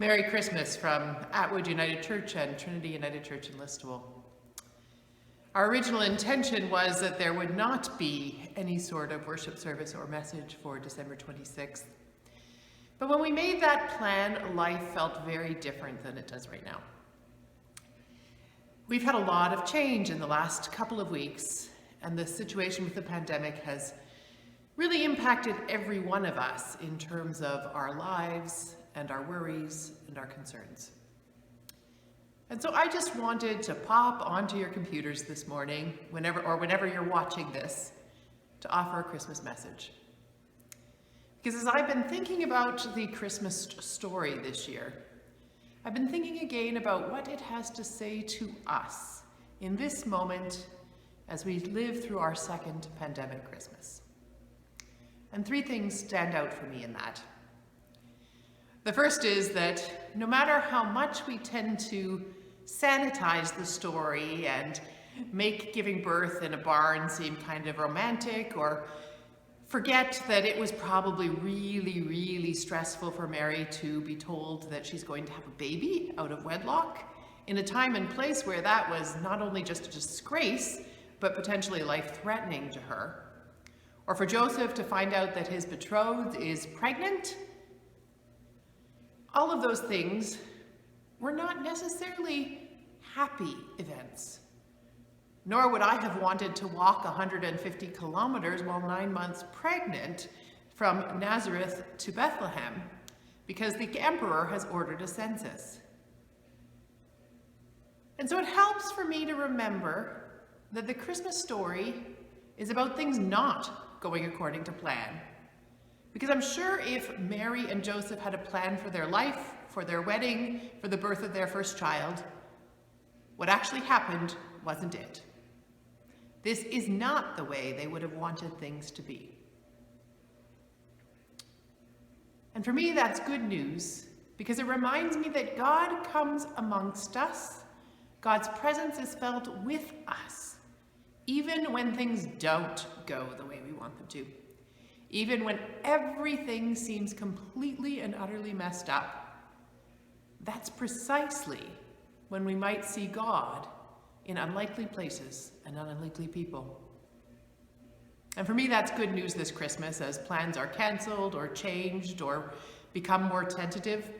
Merry Christmas from Atwood United Church and Trinity United Church in Listowel. Our original intention was that there would not be any sort of worship service or message for December 26th. But when we made that plan, life felt very different than it does right now. We've had a lot of change in the last couple of weeks, and the situation with the pandemic has really impacted every one of us in terms of our lives and our worries and our concerns. And so I just wanted to pop onto your computers this morning, whenever you're watching this, to offer a Christmas message. Because as I've been thinking about the Christmas story this year, I've been thinking again about what it has to say to us in this moment as we live through our second pandemic Christmas. And three things stand out for me in that. The first is that no matter how much we tend to sanitize the story and make giving birth in a barn seem kind of romantic, or forget that it was probably really, really stressful for Mary to be told that she's going to have a baby out of wedlock in a time and place where that was not only just a disgrace, but potentially life-threatening to her. Or for Joseph to find out that his betrothed is pregnant. All of those things were not necessarily happy events. Nor would I have wanted to walk 150 kilometers while 9 months pregnant from Nazareth to Bethlehem because the emperor has ordered a census. And so it helps for me to remember that the Christmas story is about things not going according to plan. Because I'm sure if Mary and Joseph had a plan for their life, for their wedding, for the birth of their first child, what actually happened wasn't it. This is not the way they would have wanted things to be. And for me, that's good news, because it reminds me that God comes amongst us. God's presence is felt with us, even when things don't go the way we want them to. Even when everything seems completely and utterly messed up, that's precisely when we might see God in unlikely places and unlikely people. And for me, that's good news this Christmas as plans are canceled or changed or become more tentative.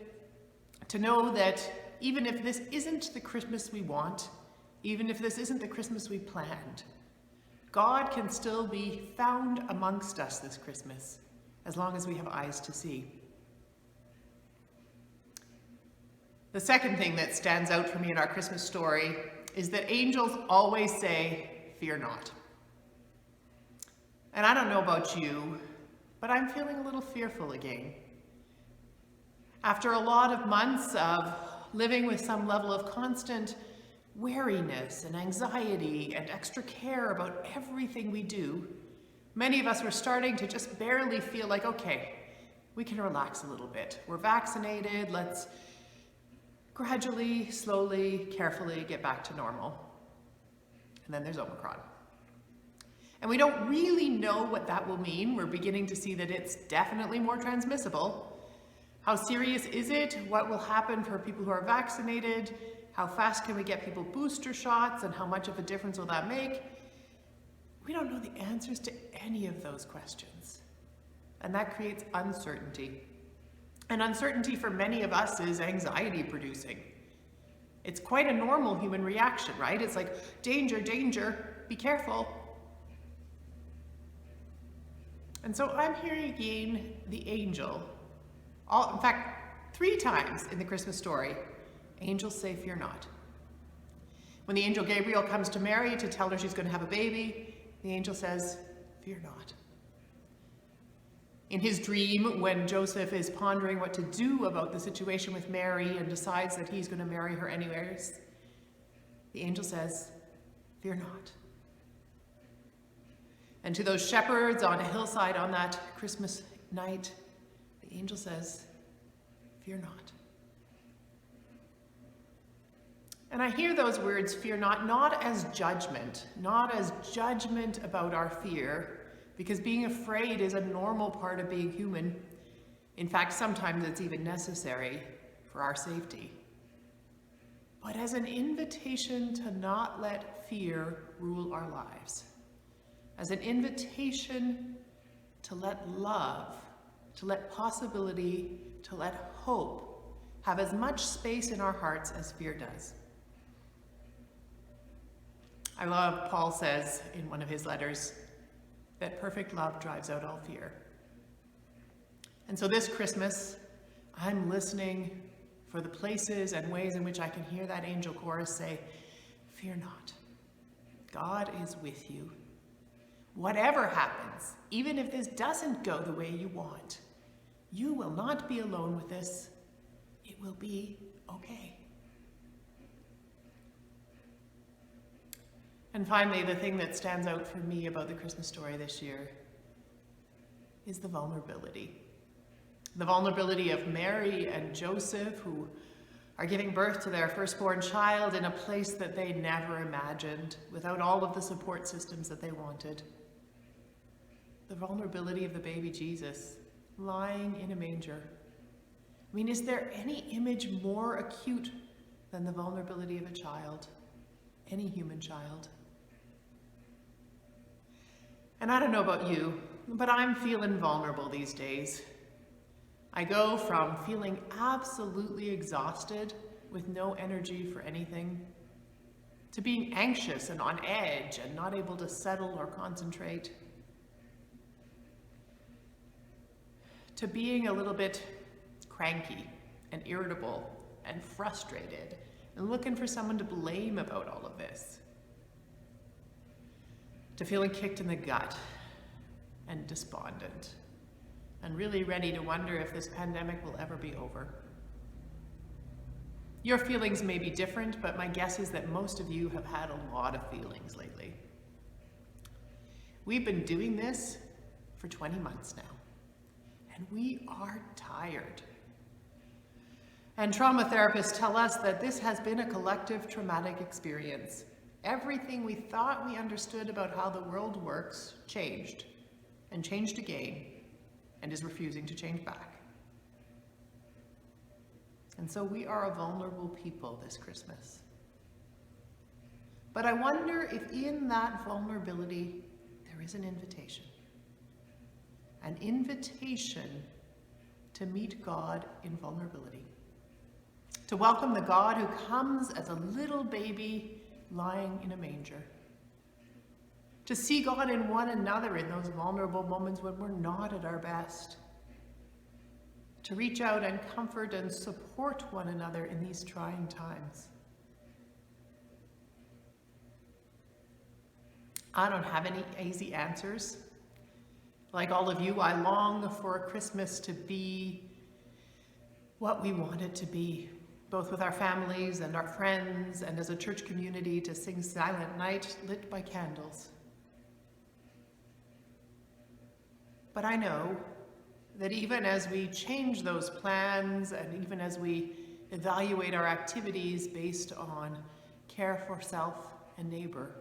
To know that even if this isn't the Christmas we want, even if this isn't the Christmas we planned, God can still be found amongst us this Christmas, as long as we have eyes to see. The second thing that stands out for me in our Christmas story is that angels always say, "Fear not." And I don't know about you, but I'm feeling a little fearful again. After a lot of months of living with some level of constant weariness and anxiety and extra care about everything we do, many of us were starting to just barely feel like, okay, we can relax a little bit. We're vaccinated, let's gradually, slowly, carefully get back to normal. And then there's Omicron. And we don't really know what that will mean. We're beginning to see that it's definitely more transmissible. How serious is it? What will happen for people who are vaccinated? How fast can we get people booster shots, and how much of a difference will that make? We don't know the answers to any of those questions. And that creates uncertainty. And uncertainty for many of us is anxiety producing. It's quite a normal human reaction, right? It's like, danger, danger, be careful. And so I'm hearing again the angel. In fact, 3 times in the Christmas story, angels say, "Fear not." When the angel Gabriel comes to Mary to tell her she's going to have a baby, the angel says, "Fear not." In his dream, when Joseph is pondering what to do about the situation with Mary and decides that he's going to marry her anyways, the angel says, "Fear not." And to those shepherds on a hillside on that Christmas night, the angel says, "Fear not." And I hear those words, "fear not," not as judgment about our fear, because being afraid is a normal part of being human. In fact, sometimes it's even necessary for our safety, but as an invitation to not let fear rule our lives, as an invitation to let love, to let possibility, to let hope have as much space in our hearts as fear does. I love, Paul says in one of his letters, that perfect love drives out all fear. And so this Christmas, I'm listening for the places and ways in which I can hear that angel chorus say, "Fear not, God is with you. Whatever happens, even if this doesn't go the way you want, you will not be alone with this. It will be okay." And finally, the thing that stands out for me about the Christmas story this year is the vulnerability. The vulnerability of Mary and Joseph, who are giving birth to their firstborn child in a place that they never imagined, without all of the support systems that they wanted. The vulnerability of the baby Jesus lying in a manger. I mean, is there any image more acute than the vulnerability of a child, any human child? And I don't know about you, but I'm feeling vulnerable these days. I go from feeling absolutely exhausted with no energy for anything, to being anxious and on edge and not able to settle or concentrate, to being a little bit cranky and irritable and frustrated and looking for someone to blame about all of this, to feeling kicked in the gut and despondent and really ready to wonder if this pandemic will ever be over. Your feelings may be different, but my guess is that most of you have had a lot of feelings lately. We've been doing this for 20 months now, and we are tired. And trauma therapists tell us that this has been a collective traumatic experience. Everything we thought we understood about how the world works changed, and changed again, and is refusing to change back. And so we are a vulnerable people this Christmas. But I wonder if in that vulnerability there is an invitation. An invitation to meet God in vulnerability. To welcome the God who comes as a little baby lying in a manger. To see God in one another in those vulnerable moments when we're not at our best. To reach out and comfort and support one another in these trying times. I don't have any easy answers. Like all of you, I long for a Christmas to be what we want it to be, both with our families and our friends, and as a church community to sing Silent Night lit by candles. But I know that even as we change those plans, and even as we evaluate our activities based on care for self and neighbor,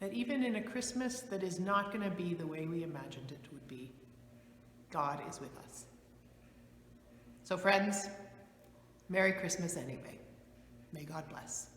that even in a Christmas that is not going to be the way we imagined it would be, God is with us. So friends, Merry Christmas anyway. May God bless.